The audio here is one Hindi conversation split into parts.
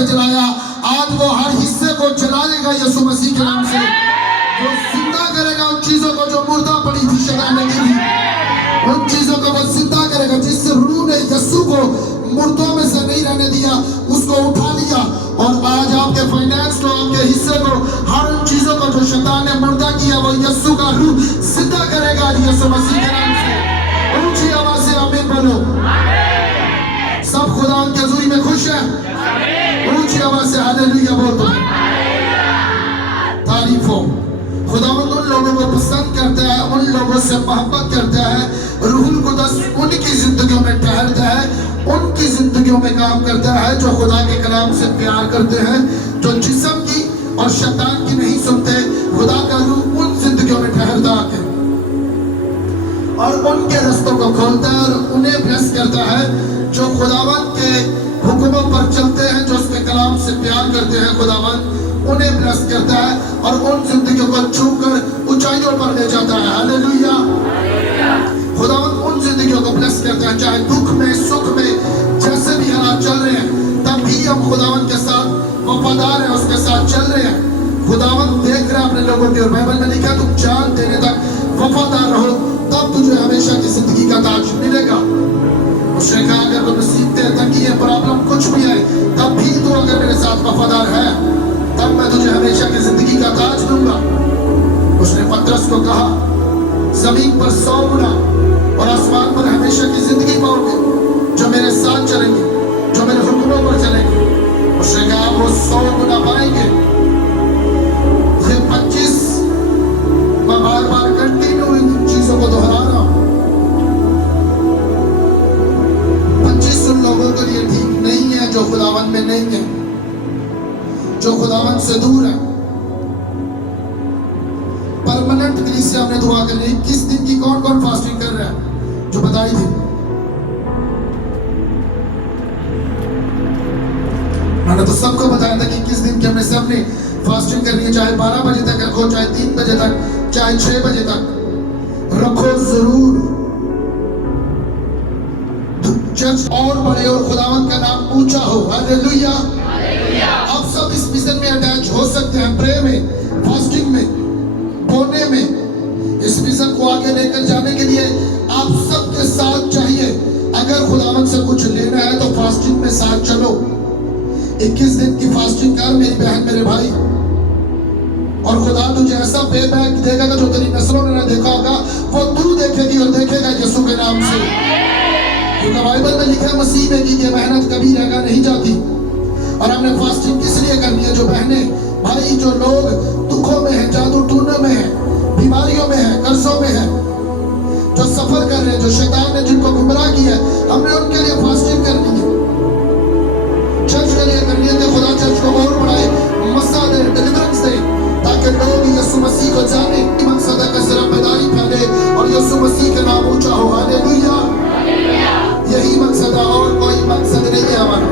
से जलाया, आज वो हर हिस्से को जला देगा यीशु मसीह के नाम से। वो जिंदा करेगा उन चीजों को जो मुर्दा पड़ी थी शैतान ने दी, उन चीजों को वो जिंदा करेगा। जिस रूह ने यीशु को मुर्दों में से नहीं रहने दिया, उसको उठा लिया, और आज आपके फाइनेंस को, आपके हिस्से को, हर उन चीजों को जो शैतान ने मुर्दा किया, वो यीशु का रूह जिंदा करेगा यीशु मसीह के नाम से। ऊंची आवाज से आमीन बोलो। सब खुदा के हुजूरी में खुश है? ऊंची आवाज से हालेलुया बोल दो। तारीफ हो। खुदावंद उन लोगों को पसंद करता है, उन लोगों से मोहब्बत करता है। रूहुल कुद्दस उनकी जिंदगियों में ठहरता है, उनकी जिंदगियों में काम करता है जो खुदा के कलाम से प्यार करते हैं, जो जिस्म की और शैतान की नहीं सुनते। खुदा का रूह उन जिंदगियों में ठहरता है और उनके रास्तों को खोलता है और उन्हें ब्लेस करता है जो खुदावंद के हुक्मों पर चलते हैं, जो उसके कलाम से प्यार करते हैं। खुदावंद उन्हें ब्लेस करता है और उन जिंदगियों को छूकर ऊंचाइयों पर ले जाता है। हालेलुया। खुदावंद उन जिंदगियों को ब्लेस करता है, चाहे दुख में, सुख में, जैसे भी हालात चल रहे हैं, तब भी हम खुदावंद के साथ वफादार हैं, उसके साथ चल रहे हैं। खुदावंद देख रहे हैं अपने लोगों की, और बाइबल में लिखा तुम जान देने तक वफादार रहो, तब तुझे हमेशा की जिंदगी का ताज मिलेगा। उसने कहा अगर तुम सीखते तंगी है, प्रॉब्लम कुछ भी है, तब भी तू अगर मेरे साथ वफादार है, तब मैं तुझे हमेशा की जिंदगी का ताज दूंगा। उसने पतरस को कहा जमीन पर 100 गुना और आसमान पर हमेशा की जिंदगी पाओगे जो मेरे साथ चलेंगे, जो मेरे हुक्मों पर चलेंगे। उसने कहा वो 100 गुना पाएंगे। ये 25 मैं बार बार कंटिन्यू इन चीजों को दोहरा रहा हूं। 25 उन लोगों के लिए ठीक नहीं है जो खुदावंद में नहीं है, जो खुदावंद से दूर है। परमानेंट के लिए हमने दुआ कर ली। 21 दिन की कौन कौन फास्टिंग कर रहा है जो बताई थी? मैंने तो सबको बताया था कि 21 दिन की हमने सबने फास्टिंग करनी है। चाहे 12 बजे तक रखो, चाहे 3 बजे तक, चाहे 6 बजे तक रखो, जरूर। चर्च और बड़े और खुदावंद का नाम ऊंचा हो। हालेलुया। आप सब इस मिशन में अटैच हो सकते हैं, प्रे में, फास्टिंग में, बोने में। इस मिशन को आगे लेकर जाने के लिए आप सबके साथ चाहिए। अगर खुदावंद से कुछ लेना है तो फास्टिंग में साथ चलो। 21 दिन की फास्टिंग कर मेरी बहन, मेरे भाई, और खुदा तुझे ऐसा पे बैक देगा जो तेरी नस्लों ने ना देखा होगा, वो तू देखेगी और देखेगा यीशु के नाम से। क्योंकि बाइबल में लिखा है मसीह में की ये मेहनत कभी रह नहीं जाती। और हमने फास्टिंग किस लिए करनी है? जो बहनें, भाई, जो लोग दुखों में हैं, जादू टूने में हैं, बीमारियों में हैं, कर्जों में हैं, जो सफर कर रहे हैं, जो शैतान ने जिनको गुमराह किया है, हमने उनके लिए फास्टिंग करनी है। चर्च के लिए करनी है कि खुदा चर्च को और बढ़ाए, मसा दे, डिलीवरेंस दे, ताकि लोग यीशु मसीह को जाने। मकसद है कि सिर्फ बेदारी फैले और यीशु मसीह का नाम ऊंचा हो। हालेलुया। यही मकसद है, और कोई मकसद नहीं है हमारा।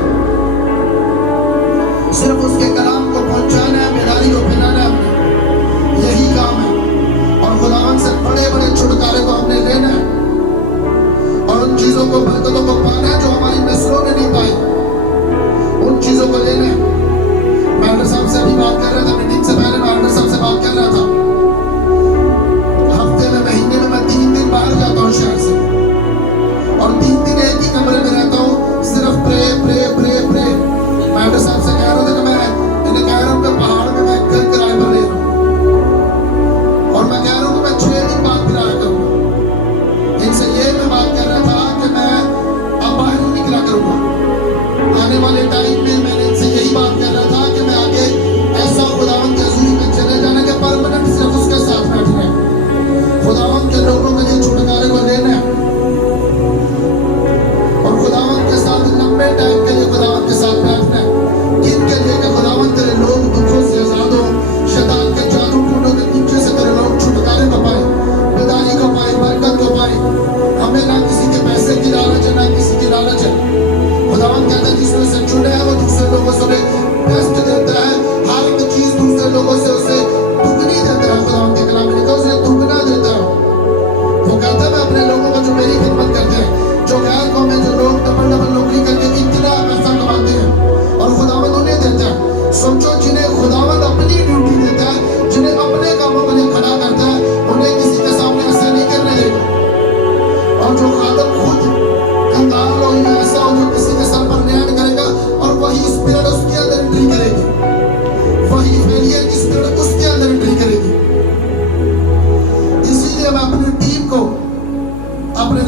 सिर्फ उसके कलाम को पहुंचाना है, बेदारी को फैलाना है, यही काम है। और खुदावंद से बड़े बड़े छुटकारे को हमने लेना है और उन चीजों को, बरकतों को पाना है जो हमारी नस्लों ने नहीं पाई। उन चीजों को लेना है। मैं अल्लाह साहब से अभी बात कर रहा था, मीटिंग से पहले मैं अल्लाह साहब से बात कर रहा था। हफ्ते में, महीने में मैं 3 दिन बाहर जाता हूँ शहर से, और 3 दिन एक ही कमरे में रहता हूँ, सिर्फ प्रे प्रे प्रे प्रे। मैं अल्लाह साहब से कह रहा था कि मैंने कह रहा हूँ कि पहाड़ में मैं घर किराए पर ले रहा हूँ, और मैं कह रहा हूँ कि मैं 6 दिन बाद किराया करूँगा। इनसे ये मैं बात कर रहा था कि मैं अब बाहर नहीं निकला करूँगा।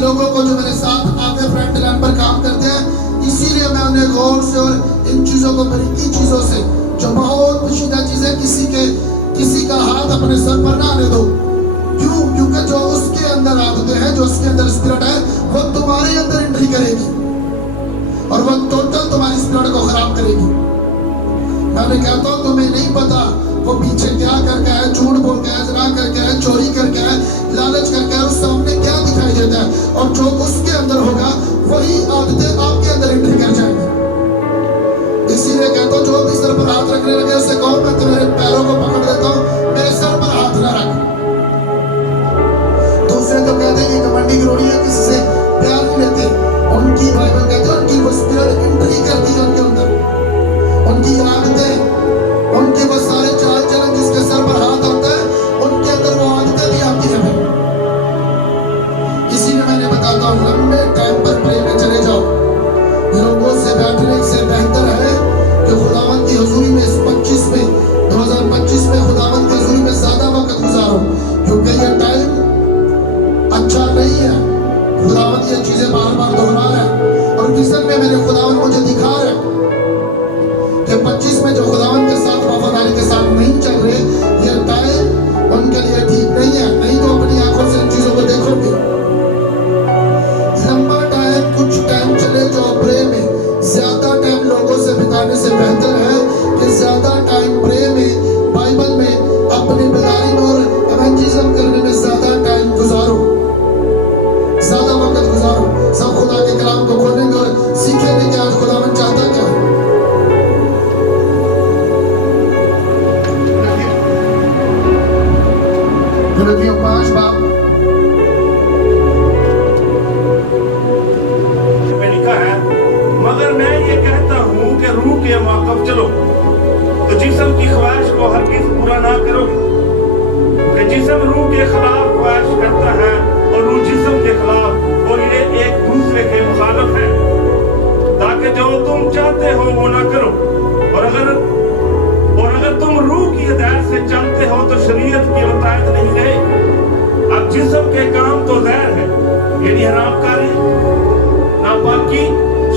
लोगों को जो मेरे साथ आगे फ्रंट लाइन पर काम करते हैं, इसीलिए मैं उन्हें गौर से और इन चीजों को, बारीकी चीजों से, जो बहुत पेचीदा चीजें, किसी का हाथ अपने सर पर ना आने दो। क्यों? क्योंकि जो उसके अंदर आदतें हैं, जो उसके अंदर स्पिरिट है, वो तुम्हारे अंदर एंट्री करेगी और वो टोटल तुम्हारी स्पिरिट को खराब करेगी। मैंने कहता हूँ तुम्हें नहीं पता वो पीछे क्या करके है, झूठ बोल के है, जना करके है, चोरी करके है, लालच करके है, उस सामने क्या दिखाई देता है, और जो उसके अंदर होगा वही आदतें आपके अंदर एंट्री कर जाएंगी। इसीलिए कहता हूँ जो भी सर पर हाथ रखने लगे उससे कहो मैं तुम्हारे पैरों को पकड़ देता हूँ, मेरे सर पर हाथ ना रख। दूसरे तो कहते हैं कि कमांडी गिरोही है, किसी से प्यार नहीं लेते, उनकी बाइबल कहते हैं उनकी वो स्पिरिट एंट्री करती है उनके अंदर, उनकी आदतें, उनके वो सारे चाल चलन जिसके सर पर हाथ होता है, उनके अंदर वो आदतें भी आती है। इसीलिए मैंने बताता हूँ लंबे टाइम पर प्रेम में चले जाओ। लोगों से बैठने से बेहतर है कि खुदावंद की हुजूरी में इस 2025 में खुदावंद की हुजूरी में ज्यादा वक्त गुजारो, क्योंकि ये टाइम अच्छा नहीं है। खुदावंद ये चीजें बार बार दोहरा रहा है और विजन में मेरे खुदावंद मुझे दिखा रहे कि 25 में जो खुदावंद के साथ वफादारी के साथ नहीं चल रहे, ये टाइम उनके लिए ठीक नहीं है। नहीं तो अपनी आंखों से इन चीजों को देखोगे। लंबा टाइम, कुछ टाइम चले जो प्रेम में, ज्यादा टाइम लोगों से बिताने से बेहतर है कि ज्यादा टाइम प्रेम में, बाइबल में, अपनी बिदाई में और इवेंजलिज्म करने में ज्यादा टाइम गुजारो, ज्यादा वक्त गुजारो। सब खुदा के कलाम को खोलेंगे और सीखेंगे कि आज खुदावन चाहता क्या है। फिलिपियों 5 बाब में लिखा है, मगर मैं ये कहता हूँ कि रूह के माकफ चलो तो जिस्म की ख्वाहिश को हरगिज़ पूरा ना करोगे, कि जिस्म रूह के खिलाफ ख्वाहिश करता है और रूह जिस्म के खिलाफ, और ये एक दूसरे के मुखालिफ है, ताकि जो तुम चाहते हो वो ना करो। और अगर तुम रूह की हिदायत से चलते हो तो शरीयत की वतायत नहीं रहे। अब जिस्म के काम तो ज़हर है, यानी हरामकारी, नापाकी,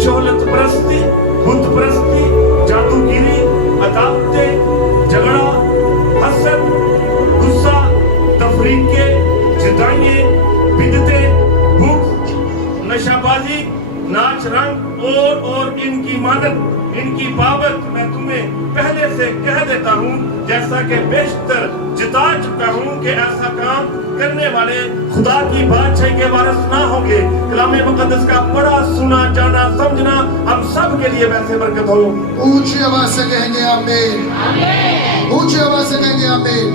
शोहरत परस्ती, बुत परस्ती, जादूगिरी, अदावतें, झगड़ा, हसद, गुस्सा, तफरीके, जुदाइयाँ, बिदतें, भूख, नशाबाजी, नाच रंग और इनकी मानत, इनकी बाबत मैं तुम्हें पहले से कह देता हूँ, जैसा कि बेशतर जिता चुका हूँ कि ऐसा काम करने वाले खुदा की बादशाही के वारिस ना होंगे। कलाम मुकद्दस का पढ़ा, सुना, जाना, समझना हम सब के लिए वैसे बरकत हो। ऊंची आवाज से कहेंगे आमीन, ऊंची आवाज से कहेंगे आमीन।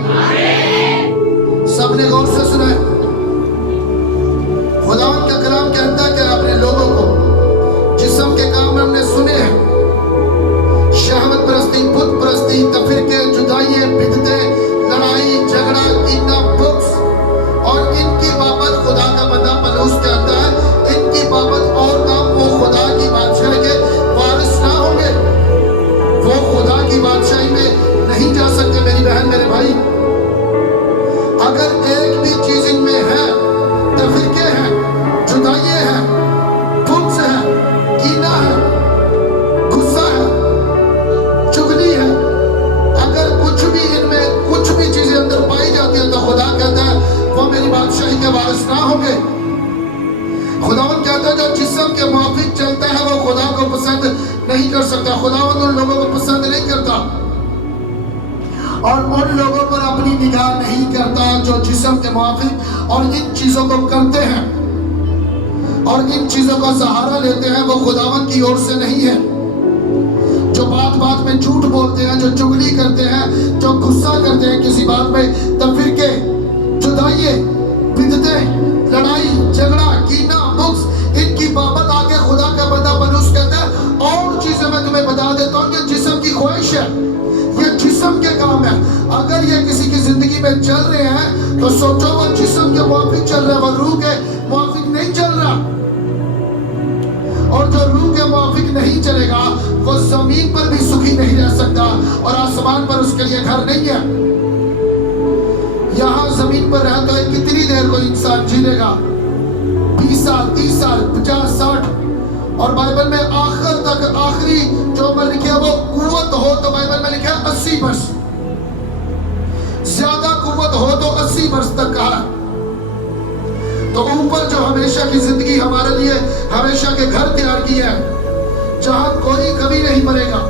सबने गौर से सुना। खुदावंद का कलाम कहता है कि अपने लोगों को जिस्म के काम में हमने सुने हैं, शहवत परस्ती, बुत परस्ती, तफरीके, जुदाई, बिदते, लड़ाई, झगड़ा, कीना, बुक्स, और इनकी बाबत खुदा का बंदा पलूस कहता है इनकी बाबत और काम वो खुदा की बादशाही के वारिस ना होंगे, वो खुदा की बादशाही में नहीं जा सकते। मेरी बहन, मेरे भाई, अगर एक भी चीज इनमें है, तफरीके हैं, जुदाई है, बुक्स है, कीना है, गुस्सा है, चुगली है, अगर कुछ भी इनमें कुछ भी चीजें अंदर पाई जाती है तो खुदा कहता है वो मेरी बादशाही के वारिस ना होंगे। खुदावंद कहता है जो जिस्म के मुआफिक चलता है वो खुदा को पसंद नहीं कर सकता। खुदावंद उन लोगों को पसंद नहीं करता और उन लोगों पर अपनी निगाह नहीं करता जो जिस्म के मुआफिक और इन चीजों को करते हैं और इन चीजों का सहारा लेते हैं। वो खुदावंद की ओर से नहीं है। जो बात बात में झूठ बोलते हैं, जो चुगली करते हैं, जो गुस्सा करते हैं किसी बात में, तफरीके, जुदाई, बिदतें, लड़ाई, झगड़ा, कीना, बुक्स, इनकी बाबत आगे खुदा का बंदा पलूस कहता है और चीजें मैं तुम्हें बता देता हूँ। ये जिस्म की ख्वाहिश है, ये जिस्म के काम है। अगर ये किसी की जिंदगी में चल रहे हैं तो सोचो वो जिस्म के मुआफिक चल रहा है, वो रूह के मुआफिक नहीं चल रहा। और जो रूह के मुआफिक नहीं चलेगा वो जमीन पर भी सुखी नहीं रह सकता और आसमान पर उसके लिए घर नहीं है। यहाँ जमीन पर रहता है कितनी देर कोई इंसान जी लेगा, 20 साल, 30 साल, 50, 60, और बाइबल में आखिर तक आखिरी जो उम्र लिखी है वो कुव्वत हो तो बाइबल में लिखा है 80 वर्ष, ज्यादा कुव्वत हो तो 80 वर्ष तक कहा। तो ऊपर जो हमेशा की जिंदगी हमारे लिए हमेशा के घर तैयार किए हैं, जहां कोई कभी नहीं मरेगा,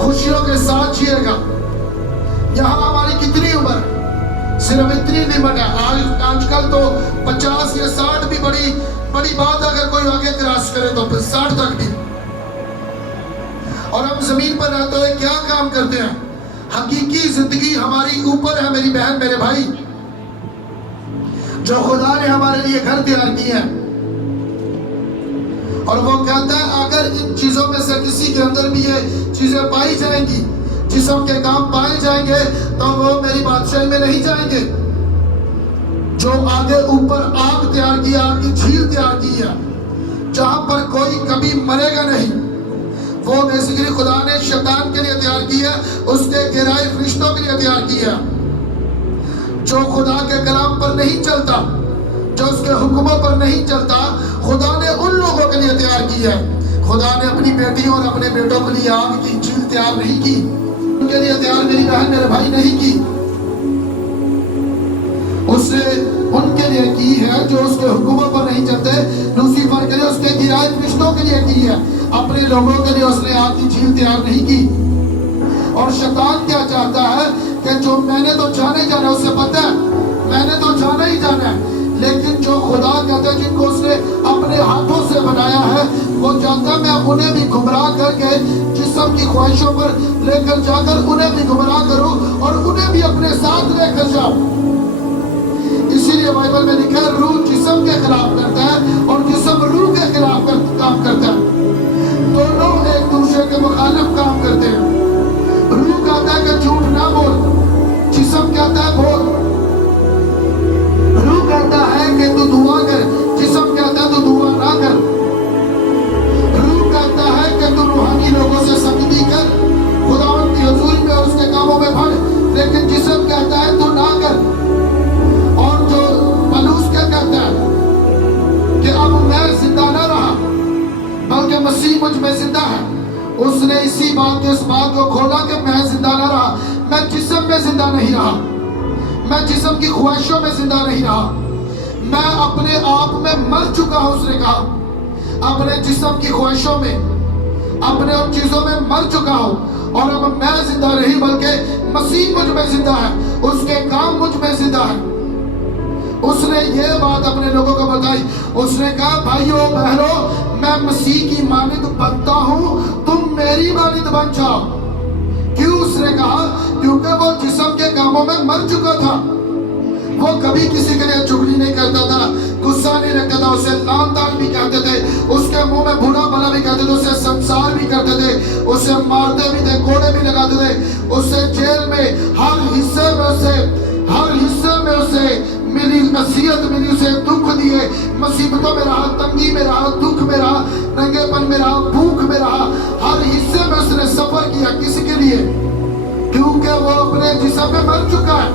खुशियों के साथ जिएगा। यहाँ हमारी कितनी उम्र, सिर्फ इतनी लिमिट है। आजकल तो 50 या 60 भी बड़ी बात, अगर कोई आगे क्रॉस करे तो फिर 60 तक भी। और हम जमीन पर रहते हुए क्या काम करते हैं? हकीकी जिंदगी हमारी ऊपर है मेरी बहन मेरे भाई, जो खुदा ने हमारे लिए घर तैयार किए हैं। और वो कहता है अगर इन चीजों में से किसी के अंदर भी ये चीजें पाई जाएंगी, जिस्म के काम पाए जाएंगे, तो वो मेरी बादशाही में नहीं जाएंगे। जो आगे ऊपर आग तैयार की, आग की झील तैयार की है, जहां पर कोई कभी मरेगा नहीं, वो बेसिकली खुदा ने शैतान के लिए तैयार की है, उसके गिराए फरिश्तों के लिए तैयार की है। जो खुदा के कलाम पर नहीं चलता, जो उसके हुक्मों पर नहीं चलता, खुदा ने उन लोगों के लिए तैयार की है। खुदा ने अपनी बेटियों और अपने बेटों के लिए आग की झील तैयार नहीं की, उनके लिए तैयार मेरी बहन मेरे भाई नहीं की। उसने उनके लिए की है जो उसके हुक्मों पर नहीं चलते, लूसीफर के लिए, उसके गिराए फरिश्तों के लिए की है। अपने लोगों के लिए उसने आग की झील तैयार नहीं की। और शैतान क्या चाहता है कि जो मैंने तो जाने जाना, उससे पता है मैंने तो जाना ही जाना है, लेकिन जो खुदा कहता है जिनको उसने अपने हाथों से बनाया है, वो चाहता है मैं उन्हें भी गुमराह करके जिस्म की ख्वाहिशों पर लेकर जाकर उन्हें भी गुमराह करूं और उन्हें भी अपने साथ लेकर जाऊं। इसीलिए बाइबल में लिखा है रूह जिस्म के खिलाफ करता है और जिस्म रूह के खिलाफ काम करता है। दोनों एक दूसरे के मुखालिफ काम करते हैं। रूह कहता है कि झूठ ना बोल, जिस्म कहता है बोल। रूह कहता है कि तू दुआ कर, जिस्म कहता है तू दुआ ना कर। रूह कहता है कि तू रूहानी लोगों से संगति कर, खुदावंद की हुजूरी में और उसके कामों में बढ़, लेकिन जिस्म कहता है तू ना कर। और जो पलूस क्या कहता है कि अब मैं जिंदा ना रहा, बल्कि मसीह मुझ में जिंदा है। उसने इसी बात के इस बात को खोला कि मैं जिंदा ना रहा, मैं जिस्म में जिंदा नहीं रहा, मैं जिस्म की ख्वाहिशों में जिंदा नहीं रहा, मैं अपने आप में मर चुका हूं। उसने कहा अपने जिस्म की ख्वाहिशों में, अपने उन चीजों में मर चुका हूं, और अब मैं जिंदा नहीं बल्कि मसीह मुझ में जिंदा है, उसके काम मुझ में जिंदा है। उसने ये बात अपने लोगों को बताई। उसने कहा भाइयों बहनों, मैं मसीह की मानिद बनता हूं, तुम मेरी मानिद बन जाओ। क्यों? उसने कहा क्योंकि वो जिस्म के कामों में मर चुका था। वो कभी किसी के लिए चुगली नहीं करता था, गुस्सा नहीं रखता था, उसे लान तान भी कहते थे, उसके मुंह में बुरा भला भी कहते थे, उसे संसार भी करते थे, उसे मारते भी थे, कोड़े भी लगाते थे, उसे जेल में हर हिस्से में उसे मिली नसीहत मिली, उसे दुख दिए, मुसीबतों में रहा, तंगी में रहा, दुख में रहा, नंगेपन में रहा, भूख में रहा, हर हिस्से में उसने सफर किया। किसके लिए? क्योंकि वो अपने जिस्म में मर चुका है।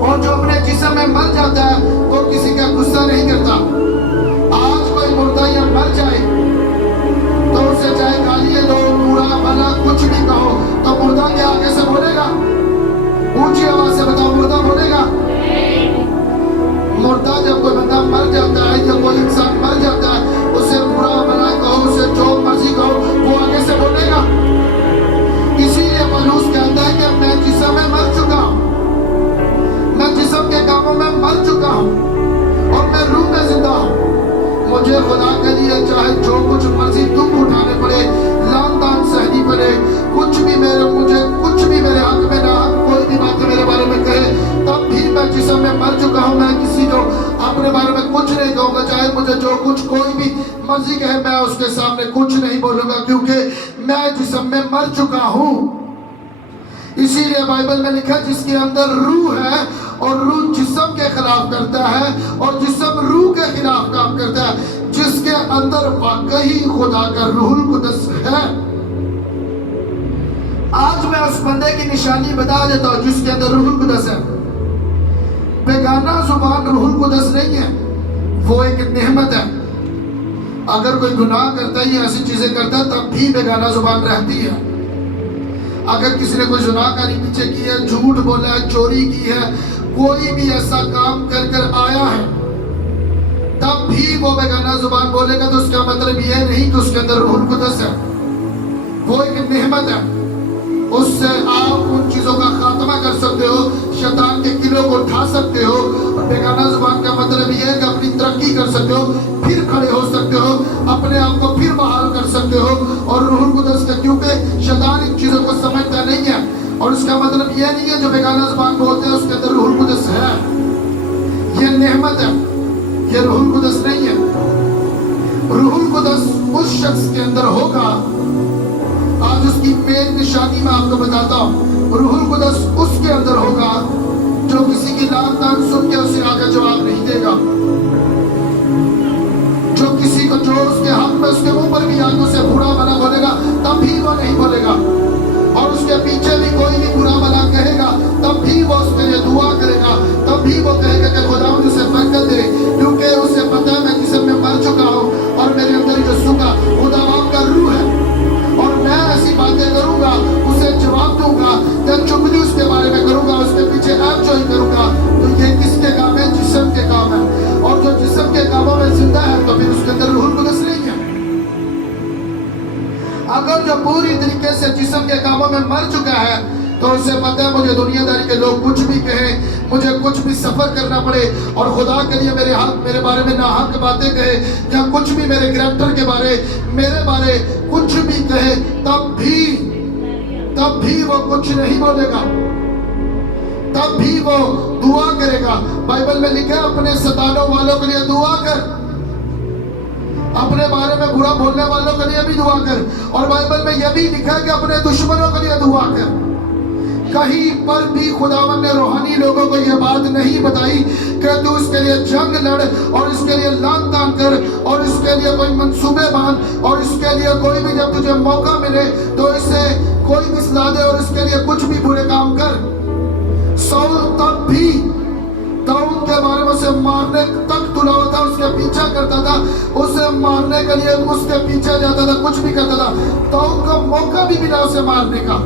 और जो अपने जिस्म में मर जाता है वो किसी का गुस्सा नहीं करता। आज कोई मुर्दा या मर जाए तो उसे चाहे गालियां दो, बुरा भला कुछ भी कहो, तो मुर्दा के आगे से बोलेगा? ऊंची आवाज से बताओ, मुर्दा बोलेगा? मुर्दा जब कोई बंदा मर जाता है, जब कोई इंसान मर जाता है, उसे बुरा भला कहो, उसे जो मर्जी कहो, वो आगे से बोलेगा। इसीलिए पौलुस कहता है कि मैं जिस्म में मर चुका हूं, मैं जिस्म के कामों में मर चुका हूं और मैं रूह में जिंदा हूं। मुझे खुदा के लिए चाहे जो कुछ मर्जी दुख उठाने पड़े, लान तान सहनी पड़े, मुझे कुछ भी मेरे हक में ना कोई भी बात मेरे बारे में कहे, तब भी मैं जिस्म में मर चुका हूं। मैं किसी को अपने बारे में कुछ नहीं कहूंगा, चाहे मुझे जो कुछ कोई भी मर्जी कहे, मैं उसके सामने कुछ नहीं बोलूंगा, क्योंकि मैं जिस्म में मर चुका हूं। इसीलिए बाइबल में लिखा जिसके अंदर रूह है और रूह जिस्म के खिलाफ करता है और जिस्म रूह के खिलाफ काम करता है। जिसके अंदर वाकई खुदा का रूहुल कुदस है। आज मैं उस बंदे की निशानी बता देता हूं जिसके अंदर रूहुल कुदस है। बेगाना जुबान रूहुल कुदस नहीं है। वो एक नेमत है। अगर कोई गुनाह करता है या ऐसी चीजें करता है तब भी बेगाना जुबान रहती है। अगर किसी ने कोई जुनाहकारी पीछे की है, झूठ बोला है, चोरी की है, कोई भी ऐसा काम कर कर आया है, तब भी वो बेगाना जुबान बोलेगा तो उसका मतलब यह नहीं कि उसके अंदर रूहुल कुदस है। वो एक नेमत है, उससे आप उन चीजों का खात्मा कर सकते हो, शैतान के किलों को उठा सकते हो। और बेगाना जुबान का मतलब यह है कि अपनी तरक्की कर सकते हो, फिर खड़े हो सकते हो, अपने आप को फिर बहाल कर सकते हो। और रूहुल कुदस का, क्योंकि शैतान इन चीजों को समझता नहीं है, और उसका मतलब यह नहीं है जो बेगाना जुबान बोलते हैं उसके अंदर रूहुल कुदस है। यह नेमत है, यह रूहुल कुदस नहीं है। रूहुल कुदस उस शख्स के अंदर होगा, आज उसकी मेन निशानी मैं आपको बताता हूँ। रूहुल कुदस उसके अंदर होगा जो किसी की लान तान सुन के उसे आगे जवाब नहीं देगा, जो किसी को, जो उसके हक में उसके मुंह पर भी आगे उसे बुरा भला बोलेगा तब भी वो नहीं बोलेगा, और उसके पीछे भी कोई भी बुरा भला कहेगा तब भी वो उसके लिए दुआ करेगा, तब भी वो कहेगा कि खुदावंद उसे बरकत दे, क्योंकि उसे पता है मैं जिस्म में मर चुका हूँ और मेरे अंदर यीशु का खुदावंद का रूह है, और मैं ऐसी बातें करूंगा, उसे जवाब दूंगा, जब चुगली उसके बारे में करूंगा, उसके पीछे ऐबजोई करूंगा। तो ये किसके काम है? जिस्म के काम है। और जो जिस्म के कामों में जिंदा है तो फिर उसके अंदर रूहुल कुदस नहीं है। अगर जो पूरी तरीके से जिस्म के कामों में मर चुका है तो उसे पता है मुझे दुनियादारी के लोग कुछ भी कहें, मुझे कुछ भी सफर करना पड़े, और खुदा के लिए मेरे बारे में नाहक बातें कहे, या कुछ भी मेरे कैरेक्टर के बारे, मेरे बारे कुछ भी कहे, तब भी वो कुछ नहीं बोलेगा, तब भी वो दुआ करेगा। बाइबल में लिखा है अपने सताने वालों के लिए दुआ कर, अपने बारे में बुरा बोलने वालों के लिए भी दुआ कर, और बाइबल में यह भी लिखा है कि अपने दुश्मनों के लिए दुआ कर। कहीं पर भी खुदावन ने रूहानी लोगों को यह बात नहीं बताई कि तू इसके लिए जंग लड़ और इसके लिए लान तान कर और इसके लिए कोई मंसूबे बांध और इसके लिए कोई भी जब तुझे मौका मिले तो इसे कोई भी सजा दे और इसके लिए कुछ भी बुरे काम कर। सौल तब भी दाऊद के बारे में उसे मारने तक तुला हुआ था, उसके पीछा करता था, उसे मारने के लिए उसके पीछे जाता था, कुछ भी करता था। दाऊद को मौका भी मिला उसे मारने का,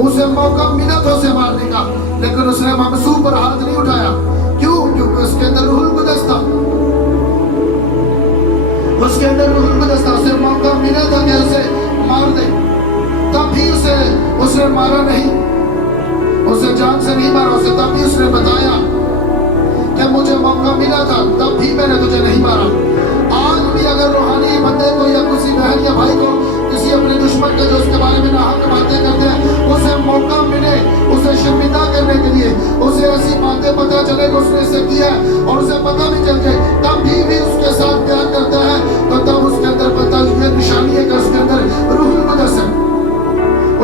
उसे मौका मिला था उसे मारने का, लेकिन उसने ममसूह पर हाथ नहीं उठाया। क्यों? क्योंकि उसके अंदर रूहुल कुदस था, उसके अंदर रूहुल कुदस था। उसे मौका मिला था कि उसे मार दे, तब भी उसने मारा नहीं, उसे जान से नहीं मारा, उसे तब भी उसने बताया कि मुझे मौका मिला था तब भी मैंने तुझे नहीं मारा। आज भी अगर रूहानी बंदे को या किसी बहन या भाई को किसी अपने दुश्मन के जो उसके बारे में नाहक बातें करते हैं, उसे मौका मिले उसे शर्मिंदा करने के लिए, उसे ऐसी बातें पता चले कि उसने इसे किया और उसे पता भी चल जाए, तब भी उसके साथ प्यार करता है, तो तब उसके अंदर पता ये निशानी है कि उसके अंदर रूहुल कुदस है।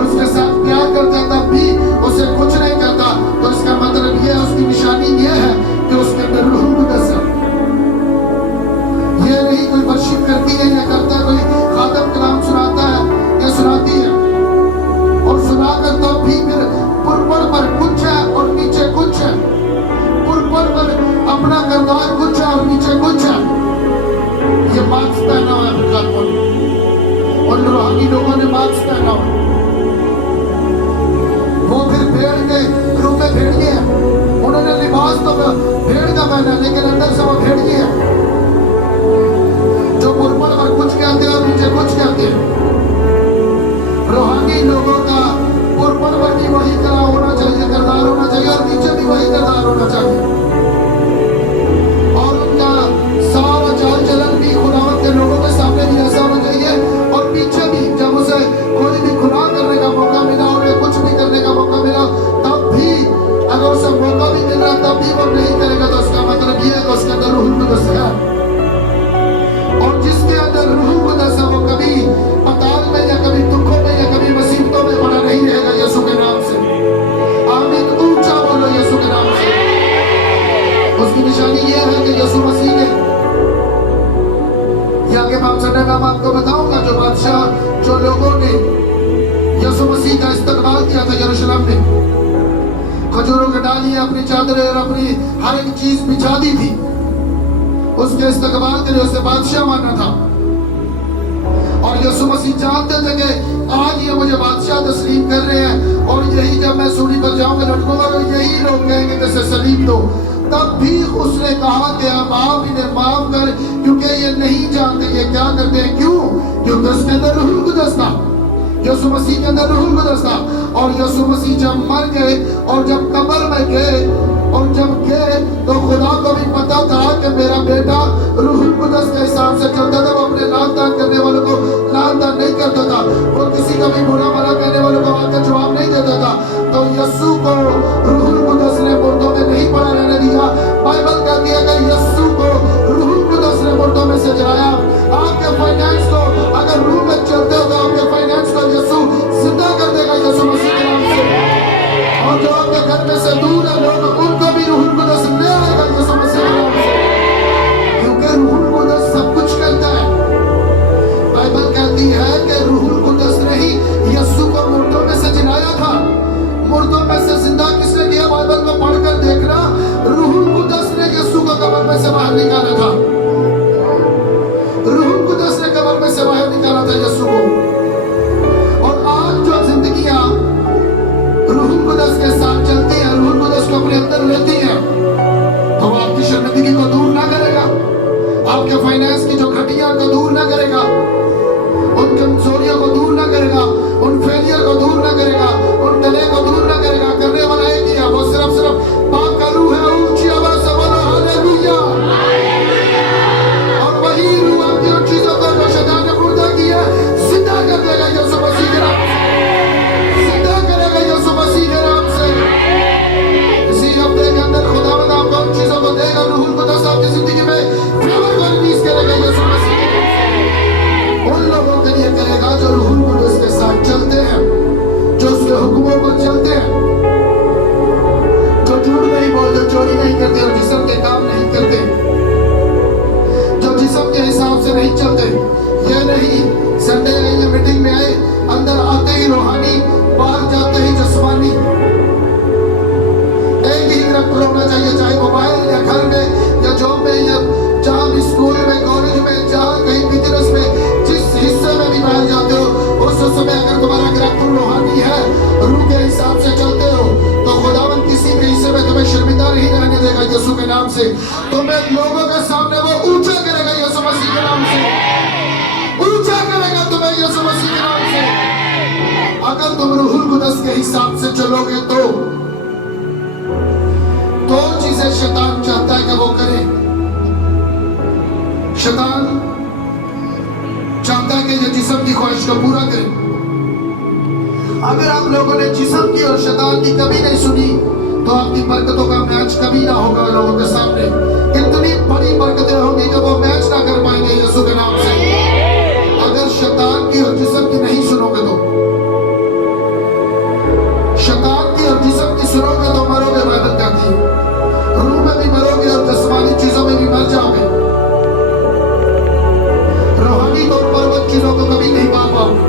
उसके साथ प्यार करता है तब भी उसे कुछ नहीं करता, तो इसका मतलब ये उसकी निशानी ये है कि उसके अंदर रूहुल कुदस है। ये नहीं कोई वर्शिप करती है या करता है, कोई खादम कलाम सुनाता है या सुनाती है और सुनाकर तब भी फिर पुरपड़ पर कुछ है और नीचे कुछ है, पुरपड़ पर अपना किरदार कुछ है और नीचे कुछ है। ये मास्क पहना हुआ है फिर और रूहानी लोगों ने मास्क पहना हुआ, वो फिर भेड़ के रूप में भेड़िए हैं, उन्होंने लिबास तो भेड़ का पहना लेकिन अंदर से वो भेड़िए है जो पुरपड़ पर कुछ कहते हैं और नीचे कुछ कहते हैं। रूहानी लोगों का पुरपड़ पर भी वही होना चाहिए, किरदार होना चाहिए, और नीचे भी वही किरदार होना चाहिए, और उनका सारा चाल चलन भी खुदावंद के लोगों के सामने भी ऐसा होना चाहिए, और पीछे भी जब उसे कोई भी गुनाह करने का मौका मिला और कुछ भी करने का मौका मिला, तब भी अगर उसे मौका भी मिल रहा तब भी वो नहीं करेगा, तो उसका मतलब ये है कि उसके अंदर रूहुल कुदस है। और जिसके अंदर रूहुल कुदस है वो कभी पताल में या कभी दुखों में या कभी मुसीबतों में पड़ा नहीं रहेगा। यीशु के नाम से आमीन, ऊंचा बोलो यीशु के नाम से। उसकी निशानी ये है कि यीशु मसीह ने आगे मैं आपको बताऊंगा जो बादशाह, जो लोगों ने यीशु मसीह का इस्तकबाल किया था यरूशलेम में, खजूरों के डालियां अपनी चादरें और अपनी हर एक चीज बिछा दी थी, उसके इस्तकबाल के लिए उसे बादशाह मानना था। और यीशु मसीह जानते थे कि आज ये मुझे बादशाह तस्लीम कर रहे हैं और यही जब मैं सूली पर जाऊंगा लटकूंगा और यही लोग कहेंगे कि इसे सलीम दो। तब भी उसने कहा कि अब आप इन्हें माफ कर, क्योंकि ये नहीं जानते ये क्या करते हैं। क्यों? क्योंकि उसके अंदर रूहुल कुद्दस था, यीशु मसीह के अंदर रूहुल कुद्दस था। और यीशु मसीह जब मर गए और जब कब्र में गए और जब गए तो खुदा को भी पता था कि मेरा बेटा रूहुल कुद्दस के हिसाब से चलता था। वो अपने लान तान करने वालों को लान तान नहीं करता था, वो किसी का भी बुरा भला कहने वालों को आकर जवाब नहीं देता था। तो यीशु को रूहुल कुद्दस ने मुर्दों में नहीं पड़ा रहने दिया। बाइबल कहती है कि यीशु को रूहुल कुद्दस ने मुर्दों में से जगाया। आपके फाइनेंस को अगर रूह में चलते हो तो आपके फाइनेंस को यीशु जिंदा कर देगा यीशु मसीह के नाम से। और जो आपके घर में से दूर है लोग, उनको भी रूहुल कुद्दस ले आएगा यीशु मसीह के नाम से, क्योंकि रूहुल कुद्दस सब कुछ करता है। बाइबल कहती है कि रूहुल कुद्दस ने ही यीशु को मुर्दों में से जिलाया था। मुर्दों में से जिंदा किसने किया? बाइबल को पढ़कर देखना, रूहुल कुद्दस ने यीशु को कब्र में से बाहर निकाला था। रूहुल कुद्दस ने कब्र में से बाहर निकाला था यीशु को। और आज जो जिंदगियां रूहुल कुद्दस के साथ चलती हैं, रूहुल कुद्दस को अपने अंदर लेती हैं, तो वो आपकी शर्मिंदगी को दूर ना करेगा, आपके फाइनेंस की जो घटिया को दूर ना करेगा, उन कमजोरियों को दूर ना करेगा, उन फेलियर को दूर ना करेगा, उन डले को दूर ना करेगा। करने वाला एक ही है, वो सिर्फ पाक का रूह है। ऊंची आवाज से बोलो हालेलुया। और वही रूह आपकी उन चीजों को जो शैतान ने मुर्दा किया जिंदा कर देगा यीशु मसीह के नाम से, जिंदा करेगा यीशु मसीह के नाम से। इसी हफ्ते के अंदर खुदावंद आपको उन चीजों को देगा। रूहुल कुद्दस आपकी जिंदगी में फेवर को रिलीज करेगा यीशु मसीह के नाम से। उन लोगों के लिए करेगा जो रूहुल कुद्दस के साथ चलते हैं, जो उसके हुक्मों पर चलते हैं, जो झूठ नहीं बोलते, चोरी नहीं करते और जिस्म के काम नहीं करते, जो जिस्म के हिसाब से नहीं चलते। ये नहीं संडे ये मीटिंग में आए, अंदर आते ही रूहानी, बाहर जाते ही जिस्मानी। एक ही करैक्टर होना चाहिए, चाहे मोबाइल या घर में या जॉब में या जहाँ भी स्कूल में, कॉलेज में, जहाँ कहीं बिजनेस में, जिस हिस्से में भी बाहर जाते हो, उस समय अगर तुम्हारा करैक्टर रूहानी है, रूह के हिसाब से चलते हो, तो खुदावंद किसी भी हिस्से में तुम्हें शर्मिंदा नहीं रहने देगा यीशु के नाम से। तुम्हें लोगों के सामने वो ऊंचा करेगा यीशु मसीह के नाम से, ऊंचा करेगा तुम्हें यीशु मसीह के नाम से। अगर तुम रूहुल कुद्दस के हिसाब से चलोगे तो दो चीजें शैतान चाहता है कि वो करे। शैतान चाहता है कि ये जिस्म की ख्वाहिश को पूरा करे। अगर आप लोगों ने जिस्म की और शैतान की कभी नहीं सुनी तो आपकी बरकतों का मैच कभी ना होगा लोगों के सामने। इतनी बड़ी बरकतें होंगी कि वो मैच ना कर पाएंगे यीशु के नाम से। अगर शैतान की और जिस्म की नहीं सुनोगे तो, शैतान की और जिस्म की सुनोगे तो मरोगे। बाइबल कहती है रूह में भी मरोगे और जिस्मानी चीजों में भी मर जाओगे। रूहानी तौर पर उन चीजों को कभी नहीं पा पाओगे,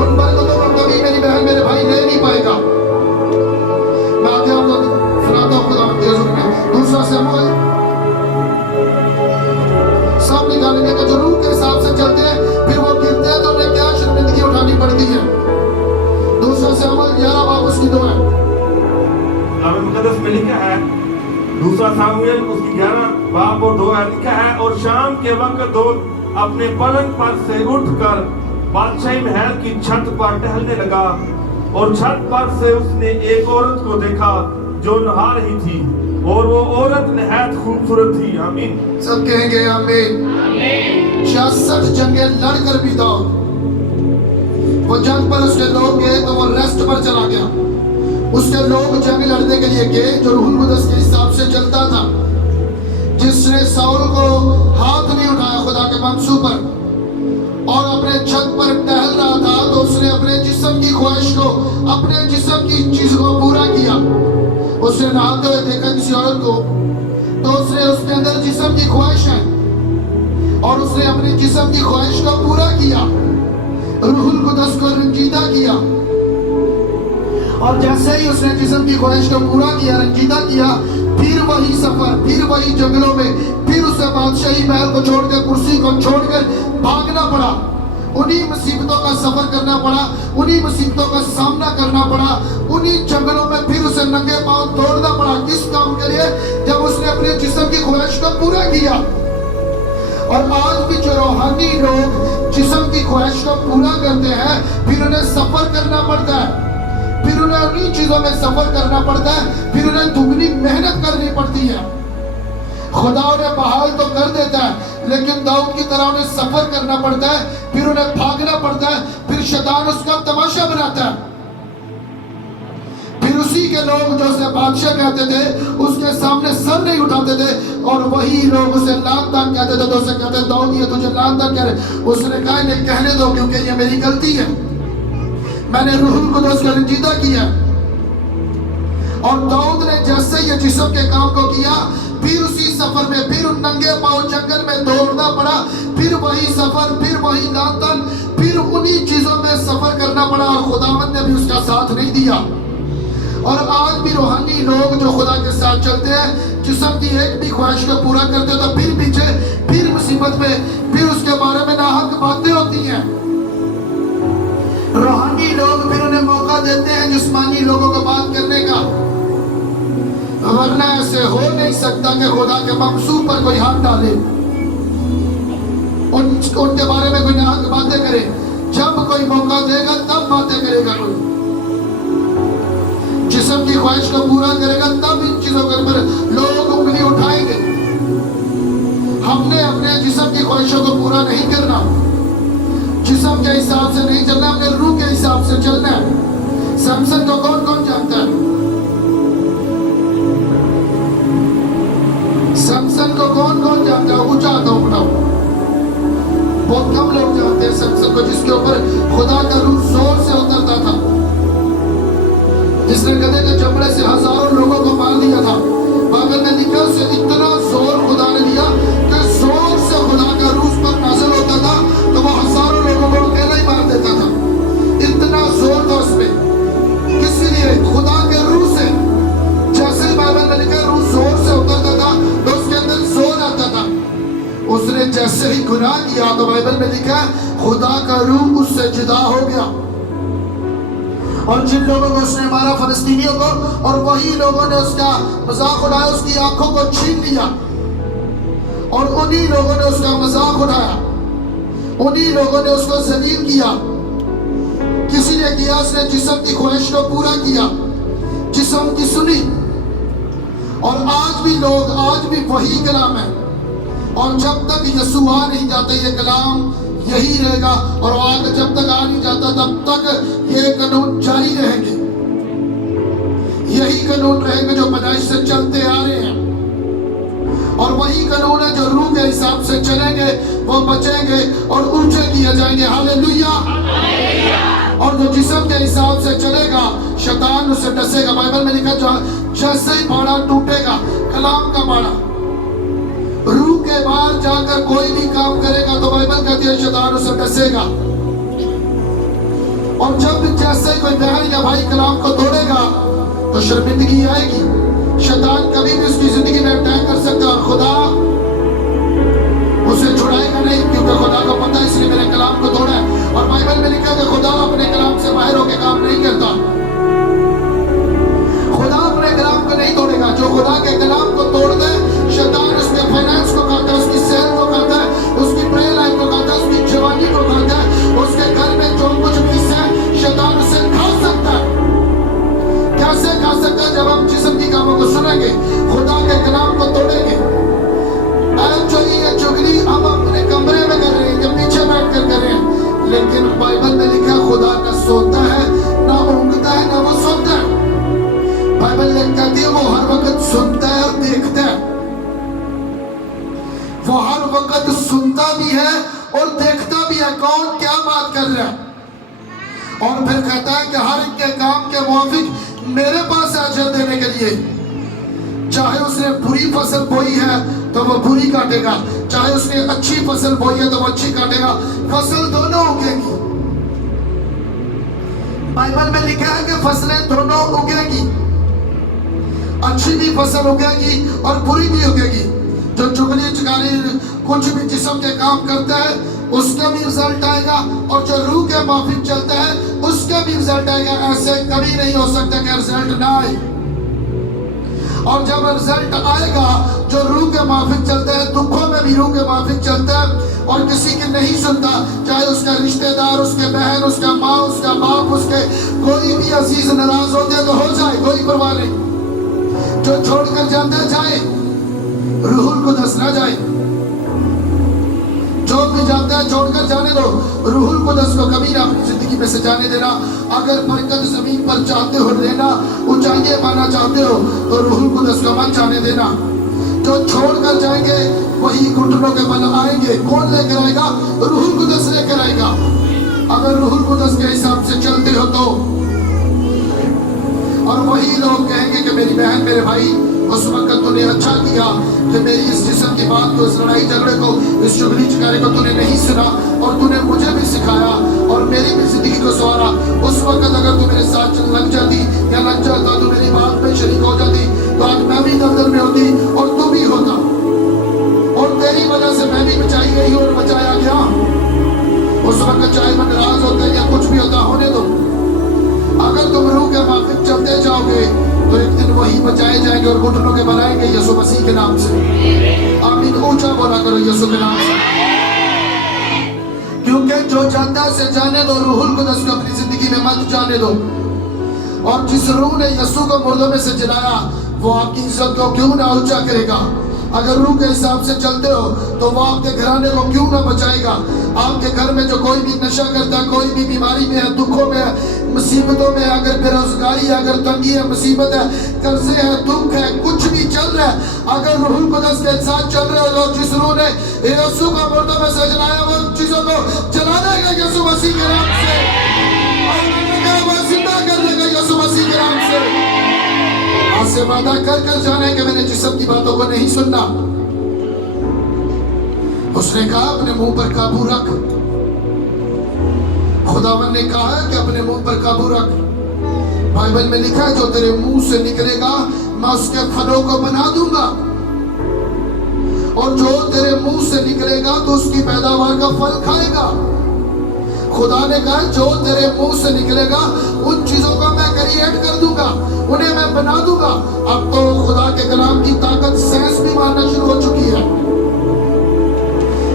उन बरकतों को कभी मेरी बहन मेरे भाई ले नहीं पाएगा। मैं आगे आपको सुनाता हूँ खुदा के हुजूर में दूसरा शमूएल सब निकालने का जो रूह के हिसाब से चलते हैं, फिर वो गिरते हैं तो उन्हें क्या शर्मिंदगी उठानी पड़ती है। दूसरा शमूएल 11 बाब उसकी 2 है। मुकद्दस में लिखा है, दूसरा सामुएल उसकी 11 बाब और 2 है, लिखा है, और शाम के वक्त दाऊद अपने पलंग पर से उठकर बादशाही महल की छत पर टहलने लगा और छत पर से उसने एक औरत को देखा जो नहा रही थी और वो औरत निहायत खूबसूरत थी। आमीन। सब कहेंगे आमीन। 66 जंगें लड़कर भी दाऊद वो जंग पर उसके लोग गए तो वो रेस्ट पर चला गया। उसके लोग जंग लड़ने के लिए गए जो रूहुल कुद्दस के हिसाब से चलता था, जिसने साउल को हाथ नहीं उठाया खुदा के मंसूब पर और अपने छत पर टहल रहा था, तो उसने अपने जिस्म की ख्वाहिश को, अपने जिस्म की चीज को पूरा किया। उसने नहाते हुए देखा किसी औरत को, तो उसने उसके अंदर जिस्म की ख्वाहिश है और उसने अपने जिस्म की ख्वाहिश को पूरा किया, रूहुल कुद्दस को रंजीदा किया। और जैसे ही उसने जिस्म की ख्वाहिश को पूरा किया, रंजीदा किया, फिर वही सफर, फिर वही जंगलों में, फिर उसे बादशाही महल को छोड़कर, कुर्सी को छोड़कर भागना पड़ा। उन्हीं मुसीबतों का सफर करना पड़ा, उन्हीं मुसीबतों का सामना करना पड़ा, उन्हीं जंगलों में फिर उसे नंगे पांव दौड़ना पड़ा। किस काम के लिए? जब उसने अपने जिस्म की ख्वाहिश को पूरा किया। और आज भी जो रूहानी लोग जिस्म की ख्वाहिश को पूरा करते हैं, फिर उन्हें सफर करना पड़ता है, फिर उन्हें उन्हीं चीजों में सफर करना पड़ता है, फिर उन्हें दुगनी मेहनत करनी पड़ती है। खुदा उन्हें बहाल तो कर देता है, लेकिन दाऊद की तरह उन्हें सफर करना पड़ता है, फिर उन्हें भागना पड़ता है, फिर शैतान उसका तमाशा बनाता है। फिर उसी के लोग जो उसे बादशाह कहते थे, उसके सामने सर नहीं उठाते थे, और वही लोग उसे लानतान कहते थे। तो उसे कहते, दाऊद ये तुझे लानतान कह रहे। उसने कहा इन्हें कहने दो, क्योंकि ये मेरी गलती है, मैंने रूहुल कुद्दूस का रंजीदा किया। और दाऊद ने जैसे ये जिस्म के काम को किया, फिर उसी सफर में, फिर उन नंगे पांव जंगल में दौड़ना पड़ा, फिर वही सफर, फिर वही लानतान, फिर उन्हीं चीजों में सफर करना पड़ा। और खुदावंद ने भी उसका साथ नहीं दिया। और आज भी रूहानी लोग जो खुदा के साथ चलते हैं, जिस्म की एक भी ख्वाहिश को पूरा करते, तो फिर पीछे, फिर मुसीबत में, फिर उसके बारे में नाहक बातें होती हैं। रूहानी लोग फिर उन्हें मौका देते हैं जिस्मानी लोगों को बात करने का, वरना ऐसे हो नहीं सकता कि खुदा के मंसूब पर कोई हाथ डाले, उनके बारे में कोई नाहक बातें करे। जब कोई मौका देगा तब बातें करेगा कोई, जिस्म की ख्वाहिश को पूरा करेगा तब इन चीजों के ऊपर लोग उंगली उठाएंगे। हमने अपने जिस्म की ख्वाहिशों को पूरा नहीं करना, जिस्म के हिसाब से नहीं चलना, अपने रूह के हिसाब से चलना है। सैमसन को कौन कौन जानता है? सैमसन को कौन कौन जानता है? ऊंचा हाथ उठाओ। बहुत कम लोग जानते हैं सैमसन को, जिसके ऊपर खुदा का रूह जोर से उतरता था, जिसने गधे के चमड़े से हजारों लोगों को मार दिया था। बाइबल में लिखा उसे इतना जोर खुदा ने दिया कि जोर से खुदा का रूह पर नाज़िल होता था, तो वो हजारों लोगों को अकेला ही मार देता था। इतना जोर था उसमें। इसीलिए खुदा के रूह से, जैसे ही बाइबल में लिखा रूह जोर से उतरता था, तो उसके अंदर जोर आता था। उसने जैसे ही गुनाह किया, तो बाइबल में लिखा खुदा का रूह उससे जुदा हो गया। और जिन लोगों को उसने मारा, फलस्तीनियों को, और वही लोगों ने उसका मजाक उड़ाया, उसकी आंखों को छीन लिया, और उन्हीं लोगों ने उसका मजाक उठाया, उन्हीं लोगों ने उसको जलील किया। किसी ने किया, उसने जिस्म की ख्वाहिश को पूरा किया, जिस्म की सुनी। और आज भी लोग, आज भी वही कलाम है, और जब तक यीशु आ नहीं जाता ये कलाम यही रहेगा। और आगे जब तक आ नहीं जाता तब तक ये कानून जारी रहेंगे, यही कानून रहेंगे जो पैदाइश से चलते आ रहे हैं। और वही कानून है जो रूह के हिसाब से चलेंगे वो बचेंगे और ऊंचे किए जाएंगे। हालेलुया। और जो जिस्म के हिसाब से चलेगा, शैतान उसे डसेगा। बाइबल में लिखा, जो जैसे ही बाड़ा टूटेगा, कलाम का बाड़ा, रूह के बाहर जाकर कोई भी काम करेगा, तो बाइबल कहती है शैतान उसे डसेगा। और जब जैसे कोई बहन या भाई कलाम को तोड़ेगा, तो शर्मिंदगी आएगी। शैतान कभी भी उसकी जिंदगी में अटैक कर सकता है, और खुदा उसे छुड़ाएगा नहीं, क्योंकि खुदा को पता है इसलिए मेरे कलाम को तोड़ा है। और बाइबल में लिखा है कि खुदा अपने कलाम से बाहर होकर काम नहीं करता। खुदा अपने कलाम को नहीं तोड़ेगा। जो खुदा के कलाम को तोड़ दे, शैतान उसके फाइनेंस को खाता है, उसकी सेहत को खाता है, उसकी प्रेयर लाइफ को खाता है, उसकी जवानी को खाता है, उसके घर में जो कुछ भी है, शैतान उसे खा सकता है। कैसे खा सकता है? जब हम जिस्म की कामों को सुनेंगे, खुदा के कलाम को तोड़ेंगे। एक्चुअली ये चुगली हम अपने कमरे में कर रहे हैं, जब पीछे बैठ कर रहे हैं, लेकिन बाइबल में लिखा खुदा न सोता है, ना ऊँघता है, ना वो सोता है। बाइबल कहती है वो हर वक्त सुनता है और देखता है। वो हर वक्त सुनता भी है और देखता भी है कौन क्या बात कर रहा है। और फिर कहता है कि हर एक के काम के मुआफिक मेरे पास अजर देने के लिए। चाहे उसने बुरी फसल बोई है तो वो बुरी काटेगा, चाहे उसने अच्छी फसल बोई है तो वो अच्छी काटेगा। फसल दोनों उगेगी। बाइबल में लिखा है कि फसलें दोनों उगेगी, अच्छी भी फसल उगेगी और बुरी भी उगेगी। जो चुगली चकारी कुछ भी जिस्म के काम करता है उसका भी रिजल्ट आएगा, और जो रूह के माफिक चलता है उसका भी रिजल्ट आएगा। ऐसे कभी नहीं हो सकता कि रिजल्ट ना आए। और जब रिजल्ट आएगा, जो रूह के माफिक चलता है, दुखों में भी रूह के माफिक चलता है और किसी की नहीं सुनता, चाहे उसका रिश्तेदार, उसके बहन, उसका माँ, उसका बाप, उसके कोई भी अजीज नाराज होते हैं तो हो जाए, कोई परवाह नहीं। जो छोड़कर जाता जाए, रूहुल कुदस ना जाए। जो भी जाता है छोड़कर जाने दो, रूहुल कुदस को कभी ना अपनी जिंदगी में से जाने देना। अगर बरकत जमीन पर चाहते हो लेना, ऊंचाइयां पाना चाहते हो तो रूहुल कुदस को मत जाने देना। जो छोड़कर जाएंगे वही घुटनों के बल आएंगे। कौन लेकर आएगा? रूहुल कुदस लेकर आएगा। अगर रूहुल कुदस के हिसाब से चलते हो तो, और वही लोग कहेंगे कि मेरी बहन, मेरे भाई, उस वक्त तूने अच्छा किया कि मेरी इस जिस्म की बात को, इस लड़ाई झगड़े को, इस चुगली चकारी को तूने नहीं सुना और तूने मुझे भी सिखाया और मेरी भी जिंदगी को सवारा। उस वक्त अगर तू मेरे साथ लग जाती या लग जाता, तू मेरी बात में शरीक हो जाती, तो आज मैं भी दफ्तर में होती और तू भी होता, और तेरी वजह से मैं भी बचाई गई और बचाया गया। उस वक्त चाहे मैं नाराज होता या कुछ भी होता, होने दो। अगर तुम रूह के माफिक चलते जाओगे तो एक दिन वही बचाए जाएंगे और घुटनों के बनाएंगे यीशु मसीह के नाम से। आमीन, ऊंचा बोला करो यीशु के नाम से। क्योंकि जो जाता से जाने दो, रूहुल कुदस को अपनी जिंदगी में मत जाने दो। और जिस रूह ने यीशु को मुर्दों में से जलाया, वो आपकी इज्जत को क्यों ना ऊंचा करेगा। अगर रूह के हिसाब से चलते हो तो वो आपके घराने को क्यों ना बचाएगा। आपके घर में जो कोई भी नशा करता है, कोई भी बीमारी में है, दुखों में है, मुसीबतों में, अगर बेरोजगारी है, अगर तंगी है, मुसीबत है, कर्जे है, दुख है, कुछ भी चल रहा है, अगर रूहुल कुदस के साथ चल रहे हो लोग, जिस रूह ने यीशु को मुर्दों में से जलाया, वो चीजों को जला देगा यीशु मसीह के नाम से, और वो जिंदा कर देगा यीशु मसीह के नाम से। आज से वादा कर कर जाने कि मैंने जिस्म की बातों को नहीं सुनना। उसने कहा अपने मुंह पर काबू रख। खुदावन ने कहा है कि अपने मुंह पर काबू रख। बाइबल में लिखा है जो तेरे मुंह से निकलेगा मैं उसके फलों को बना दूंगा, और जो तेरे मुंह से निकलेगा तो उसकी पैदावार का फल खाएगा। खुदा ने कहा जो तेरे मुंह से निकलेगा उन चीजों को मैं क्रिएट कर दूंगा, उन्हें मैं बना दूंगा। अब तो खुदा के कलाम की ताकत साइंस भी मानना शुरू हो चुकी है।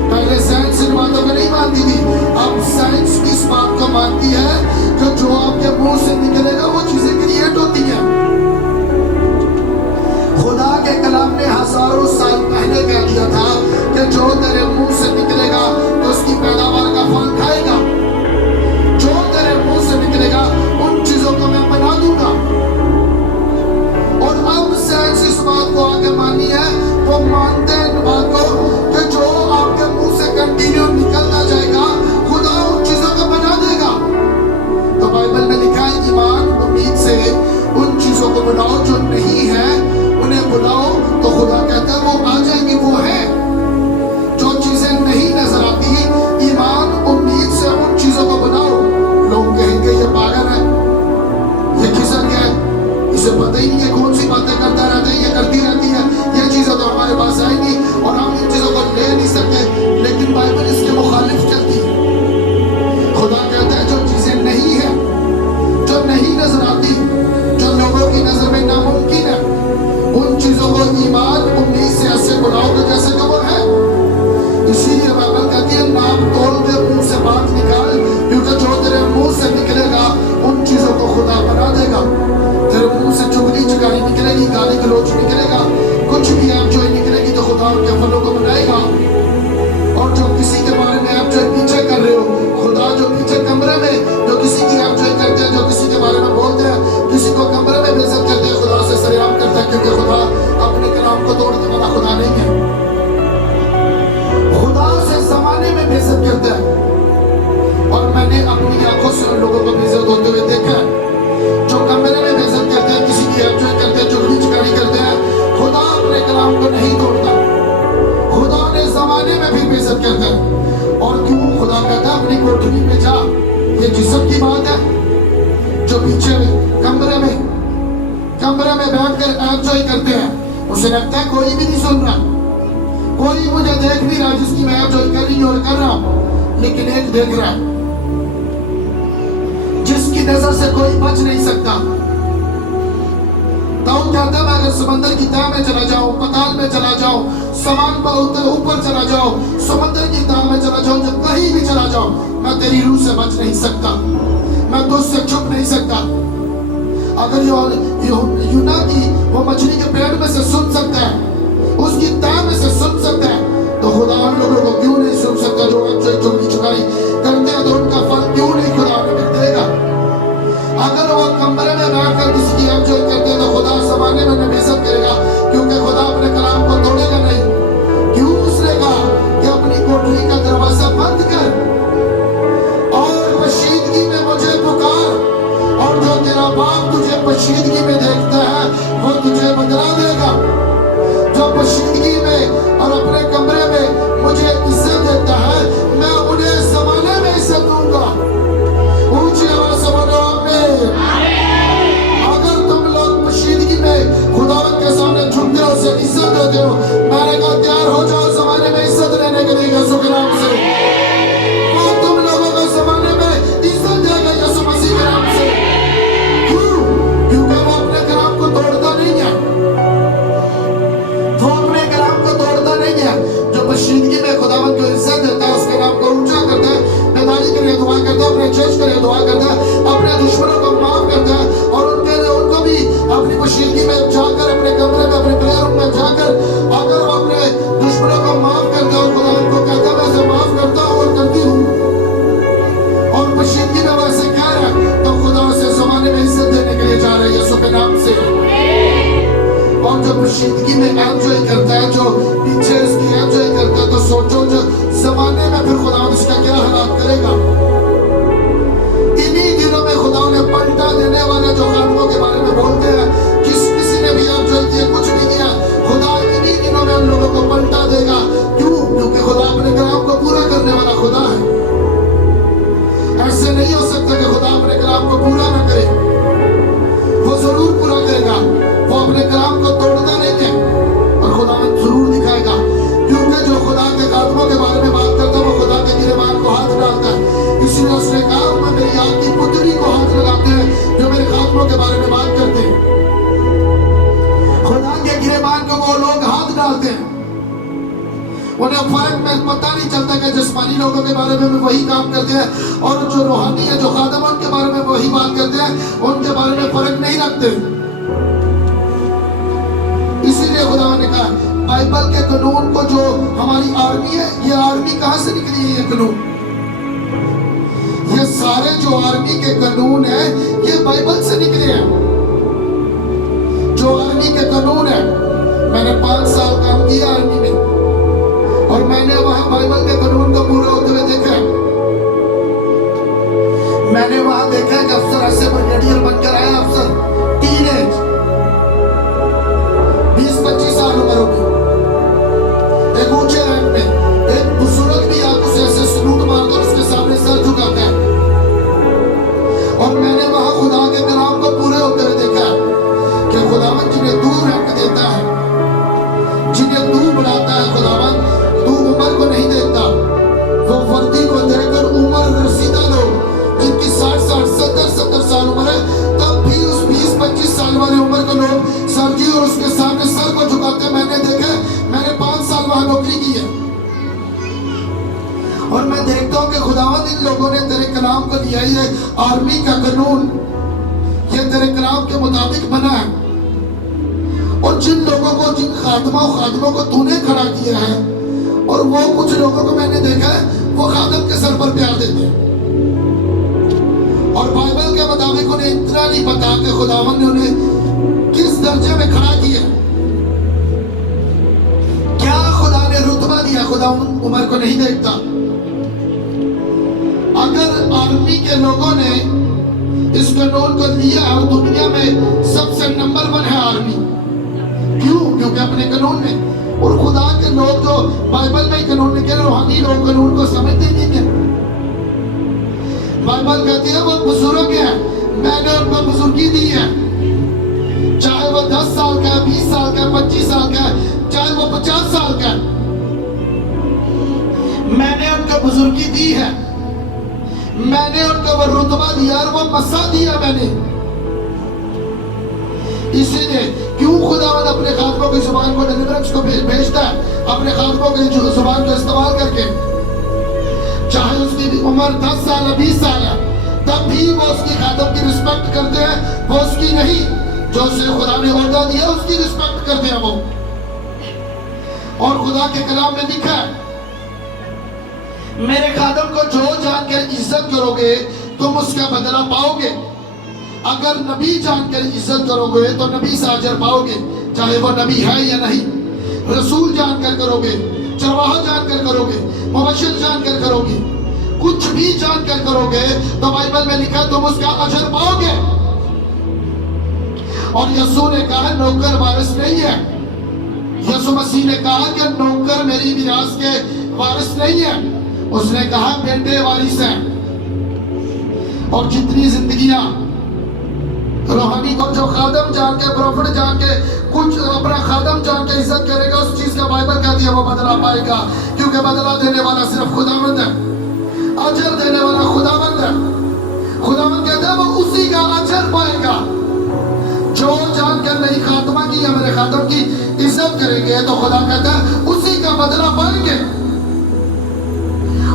पहले साइंस इन बातों को नहीं मानती थी, अब साइंस इस बात को मानती है कि जो आपके मुंह से निकलेगा वो चीजें क्रिएट होती हैं। खुदा के कलाम ने हजारों साल पहले कह दिया था कि जो तेरे मुंह से निकलेगा तो उसकी पैदावार का फल खाएगा। जो तेरे मुंह से निकलेगा उन चीजों को मैं बना दूंगा। और अब साइंस इस बात को आगे मानी है, वो मानते हैं इन बात को कि जो आपके मुंह से कंटिन्यू निकलता जाएगा खुदा उन चीजों को बना देगा। तो बाइबल में लिखा है ईमान उम्मीद से उन चीजों को बनाओ जो नहीं है, उन्हें बुलाओ तो खुदा कहता है वो आ जाएंगी, वो है। जो चीजें नहीं नजर आती, ईमान उम्मीद से उन चीजों को बनाओ। लोग कहेंगे ये पागल है, ये खिसक गया है, इसे पता ही नहीं है कौन सी बातें करता रहता है, ये करती रहती है, ये चीजें तो हमारे पास आएंगी और हम इन चीजों को ले नहीं सकते। लेकिन बाइबल इसके मुखालिफ चलती है। खुदा कहता है जो चीजें नहीं है, जो नहीं नजर आती, जो लोगों की नजर में नामुमकिन है, उन चीजों को ईमान उम्मीद से ऐसे बुलाओगे जैसे कि वो है। इसीलिए बाइबल कहती है नाप तोल के मुंह से बात निकाल, क्योंकि जो तेरे मुंह से निकलेगा उन चीजों को खुदा बना देगा। तेरे मुंह से चुगली चकारी निकलेगी, गाली गलौज निकलेगा, कुछ भी आप जो निकलेगी तो खुदा उनके फलों को बनाएगा। और जो किसी के बारे में आप जो पीछे कर रहे हो, खुदा जो पीछे कमरे में जो किसी की आप जो करते हैं, जो किसी के बारे में बोलते हैं, किसी को कमरे में बेइज्जत करते हैं, खुदा से सरेआम करता है, क्योंकि खुदा अपने कलाम को तोड़ने वाला खुदा नहीं है। खुदा से जमाने में बेइज्जत करता है। और मैंने अपनी आंखों से उन लोगों को बेइज्जत होते हुए देखा है जो कमरे में बेइज्जत करते हैं, किसी की एंजॉय करते हैं, चुगली चकारी करते हैं। खुदा अपने कलाम को नहीं तोड़ता, खुदा ने जमाने में भी बेइज्जत करता है। और क्यों? खुदा कहता है अपनी कोठरी में जा। ये जिस्म की बात है जो पीछे कमरे में बैठकर एंजॉय करते हैं, उसे लगता है कोई भी नहीं सुन रहा। कोई मुझे देख नहीं रहा जिसकी मैं एंजॉय कर रही और कर रहा हूं, लेकिन एक देख रहा है जिसकी नजर से कोई बच नहीं सकता। दाऊद कहता है मैं अगर समंदर की तह में चला जाऊं, पताल में चला जाऊं, समान पर ऊपर चला जाऊं, समंदर की तह में चला जाऊं, जब कहीं भी चला जाऊं, मैं तेरी रूह से बच नहीं सकता, मैं तुझसे छुप नहीं सकता। अगर यूना की वो मछली के पेड़ में से सुन सकता है, उसकी तह में से सुन सकता है, तो खुदा उन लोगों को क्यों नहीं सुन सकता जो चुकी चुकाई करते हैं, तो उनका फल क्यों नहीं खुदा उन्हें देगा। अगर वो कमरे में बैठकर किसी की एंजॉय करते हैं तो खुदा जमाने में बेइज्जत करेगा, क्योंकि खुदा अपने कलाम को तोड़ेगा नहीं। क्यों उसने कहा कि अपनी कोठरी का दरवाजा बंद कर और पशीदगी में मुझे पुकार, और जो तेरा बाप तुझे पशीदगी में देखता है वो तुझे बदला देगा। जो पशीदगी में और अपने कमरे में मुझे इज्जत देता है, मैं उन्हें जमाने में इज्जत दूंगा। ऊंची आवाज से बोलो आमीन। अगर तुम लोग पशीदगी में खुदावंद के सामने झुकते हो, उसे इज्जत देते हो, मैंने कहा तैयार हो जाओ जमाने में इज्जत लेने के लिए यीशु के नाम से। वो तुम लोगों को जमाने में इज्जत देगा यीशु मसीह के नाम से। क्यों? क्योंकि वो अपने कलाम को तोड़ता नहीं है, वो अपने कलाम को तोड़ता नहीं है। जो पशीदगी में खुदावंद को इज्जत देता है, उसके नाम को ऊंचा करता है, बेदारी के लिए दुआ करता है, अपने चर्च के लिए दुआ करता है, अपने दुश्मनों को माफ करता है, और उनको भी अपनी पशीदगी में जाकर, अपने कमरे में, अपने प्रेयर रूम में जाकर, अगर वो अपने दुश्मनों को माफ करता है और खुदा उनको कहता है मैं उसे माफ करता हूँ और करती हूँ, और पशीदगी में वैसे कह रहा है, तो खुदा उसे जमाने में इज्जत देने के लिए जा रहा है यीशु के नाम से। और जो पशीदगी में एंजॉय करता है, जो पीछे उसकी एंजॉय करता है, तो सोचो जो जमाने में फिर खुदा उसका क्या हालात करेगा। इन्हीं दिनों में खुदा ने पलटा देने वाले जो खातमों के बारे में बोलते हैं, किसी ने भी एंजॉय किया, कुछ भी किया, खुदा इन्हीं दिनों में उन लोगों को पलटा देगा। क्यों? क्योंकि खुदा अपने कलाम को पूरा करने वाला खुदा है। ऐसे नहीं हो सकता कि खुदा अपने कलाम को पूरा ना करे, वो जरूर पूरा करेगा। वो अपने कलाम को तोड़ता नहीं है, और खुदा जरूर दिखाएगा। क्योंकि जो खुदा के खातमों के बारे में बात करता है, वो खुदा के गिरेबान को हाथ डालता है। इसलिए उसने कहा मैं मेरी आग की पुतली को हाथ लगाते हैं जो मेरे खातमों के बारे में बात करते हैं। खुदा के गिरेबान को वो लोग हाथ डालते हैं, उन्हें फर्क में पता नहीं चलता कि जिस्मानी लोगों के बारे में वही काम करते हैं, और जो रूहानी है, जो खादम उनके बारे में वही बात करते हैं, उनके बारे में फर्क नहीं रखते। इसीलिए खुदा ने कहा बाइबल के कानून को, जो हमारी आर्मी है, ये आर्मी कहां से निकली है? ये कानून, ये सारे जो आर्मी के कानून है, ये बाइबल से निकले हैं। जो आर्मी के कानून है, मैंने 5 साल काम किया आर्मी में, और मैंने वहां बाइबल के कानून को पूरे होते हुए देखा। मैंने वहां देखा कि अफसर ऐसे ब्रिगेडियर बनकर आया, अफसर टीनेज 20-25 साल उम्र होगी, एक ऊंचे रैंक में, एक बुजुर्ग भी आप उसे ऐसे सलूट मारता और उसके सामने सर झुकाता है। और मैंने वहां खुदा के कलाम को पूरे होते हुए देखा कि खुदावन जिन्हें दूर रैंक देता है, जिन्हें दूर बढ़ाता है खुदावन, तू उम्र को नहीं देखता। वो वर्दी को देखकर उम्र रसीदा लोग जिनकी 60-60, 70-70 साल उम्र है, तब भी उस 20-25 साल वाली उम्र के लोग सर जी और उसके सामने सर को झुकाते मैंने देखे। मैंने 5 साल वहां नौकरी की है, और मैं देखता हूं कि खुदावंद इन लोगों ने तेरे कलाम को दिया, ये आर्मी का कानून, ये तेरे कलाम के मुताबिक बना है। और जिन लोगों को, जिन खादमों को तूने खड़ा किया है, और वो कुछ लोगों को मैंने देखा है, वो खादम के सर पर प्यार देते हैं, और बाइबल के मुताबिक उन्हें इतना नहीं पता कि खुदावंद ने उन्हें किस दर्जे में खड़ा किया, क्या खुदा ने रुतबा दिया। खुदा उम्र को नहीं देखता। अगर आर्मी के लोगों ने इस कानून को लिया, और दुनिया में सबसे नंबर 1 है आर्मी, क्यों? क्योंकि अपने कानून में, और खुदा के लोग जो बाइबल में कानून लिखे, रूहानी लोग कानून को समझते नहीं है। बाइबल कहती है वो बुजुर्ग है, मैंने उनको बुजुर्गी दी है, चाहे वो 10 साल का, 20 साल का, 25 साल का, चाहे वो 50 साल का, उन्हें बुजुर्गी दी है, मैंने उनको वो रुतबा दिया और वो मसा दिया मैंने। इसीलिए क्यों खुदावंद अपने खातमों की जुबान को डिलीवरेंस को भेजता है, अपने खातमों की जुबान को इस्तेमाल करके, चाहे उसकी उम्र 10 साल 20 साल है, तब भी वो उसकी खातम की रिस्पेक्ट करते हैं, वो उसकी नहीं, जो उसे खुदा ने ओहदा दिया उसकी रिस्पेक्ट करते हैं वो। और खुदा के कलाम में लिखा है, मेरे खातम को जो जानकर इज्जत करोगे तुम उसका बदला पाओगे। अगर नबी जानकर इज्जत करोगे तो नबी से अजर पाओगे, चाहे वो नबी है या नहीं। रसूल जानकर करोगे, चरवाहा जानकर करोगे, मुबश्शिर जानकर करोगे, कुछ भी जानकर करोगे तो बाइबल में लिखा तुम उसका अजर पाओगे। और यीशु ने कहा नौकर वारिस नहीं है। यीशु मसीह ने कहा कि नौकर मेरी विरासत के वारिस नहीं है, उसने कहा बेटे वारिस है। और जितनी जिंदगियां रूहानी को जो खादम जान के, प्रॉफिट जान के, कुछ अपना खादम जान के इज्जत करेगा, उस चीज का बाइबल कहती है वो बदला पाएगा, क्योंकि बदला देने वाला सिर्फ खुदावंद है, अजर देने वाला खुदावंद है। खुदावंद कहता है वो उसी का अजर पाएगा। जो जानकर मेरी खातमा की या मेरे खातम की इज्जत करेंगे तो खुदा कहता है उसी का बदला पाएंगे।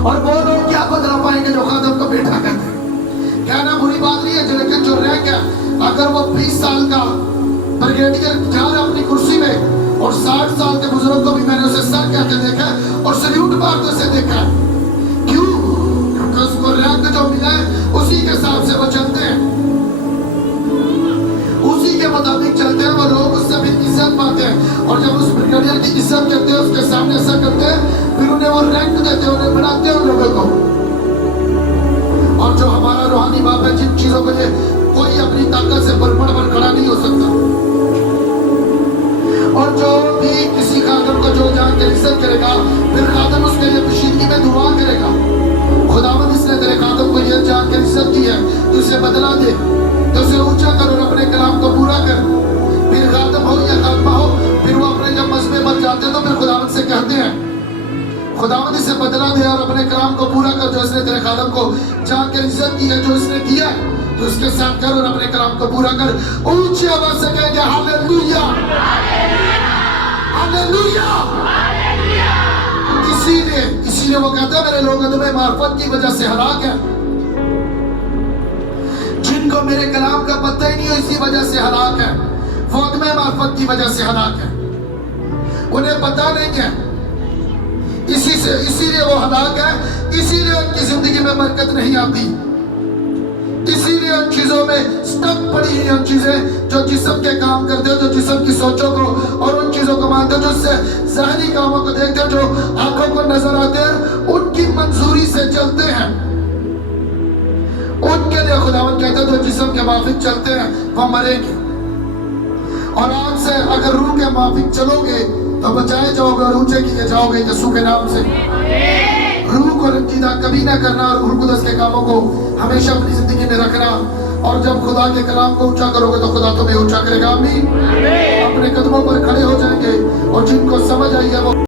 और वो लोग क्या बदला पाएंगे जो खातम को बेटा कहते हैं। कहना बुरी बात नहीं है, लेकिन जो रह गया, अगर वो 20 साल का ब्रिगेडियर जा रहा अपनी कुर्सी में और 60 साल के बुजुर्ग को भी मैंने उसे सर कहते देखा और सल्यूट मारते से देखा। क्यों? क्योंकि उसको रैंक जो मिला है उसी के हिसाब से वो चलते हैं, उसी के मुताबिक चलते हैं, वो लोग उससे भी इज्जत पाते हैं। और जब उस ब्रिगेडियर की इज्जत करते हैं, उसके सामने ऐसा करते हैं, फिर उन्हें वो रैंक देते हैं, उन्हें बनाते हैं उन लोगों को। और जो हमारा रूहानी बाप है, जिन चीजों के लिए कोई अपनी ताकत से बरपड़ पर खड़ा नहीं हो सकता, और जो भी किसी खादम को जो जान के इज्जत करेगा, फिर खादम उसके लिए खुशीदगी में दुआ करेगा, खुदावंद इसने तेरे खादम को ये जान के इज्जत की है, तो उसे बदला दे, तो उसे ऊंचा कर और अपने कलाम को पूरा कर। फिर खादम हो या खादमा हो, फिर वो अपने जब मजबे बन जाते हैं तो फिर खुदावंद से कहते हैं खुदावंद इसे बदला दे और अपने कलाम को पूरा कर, जो इसने तेरे खादम को जान के इज्जत की है, जो इसने किया है, तो उसके साथ कर और अपने कलाम को पूरा कर। ऊंची आवाज से कहेंगे हालेलुया, हालेलुया। इसीलिए वो कहता है मेरे लोग तुम्हें मार्फत की वजह से हलाक है, जिनको मेरे कलाम का पता ही नहीं हो इसी वजह से हलाक है, वो तुम्हें मार्फत की वजह से हलाक है, उन्हें पता नहीं है, इसीलिए वो हलाक है, इसीलिए उनकी जिंदगी में बरकत नहीं आती, इसीलिए उन चीजों में स्टक पड़ी है, उन चीजें जो जिस्म के काम करते हो, जो जिस्म की सोचों को और उन चीजों को मानते हो, जो उससे ज़ाहिरी कामों को देखते हो, जो आंखों को नजर आते हैं, उनकी मंजूरी से चलते हैं। उनके लिए खुदावंद कहता है जो जिस्म के माफिक चलते हैं वो मरेंगे। और आज से अगर रूह के माफिक चलोगे तो बचाए जाओगे और ऊंचे किए जाओगे यीशु के नाम से। रूह को रंजीदा कभी ना करना और रूह कुदस के कामों को हमेशा अपनी जिंदगी में रखना। और जब खुदा के कलाम को ऊंचा करोगे तो खुदा तुम्हें ऊंचा करेगा। आमीन। अपने कदमों पर खड़े हो जाएंगे और जिनको समझ आई है वो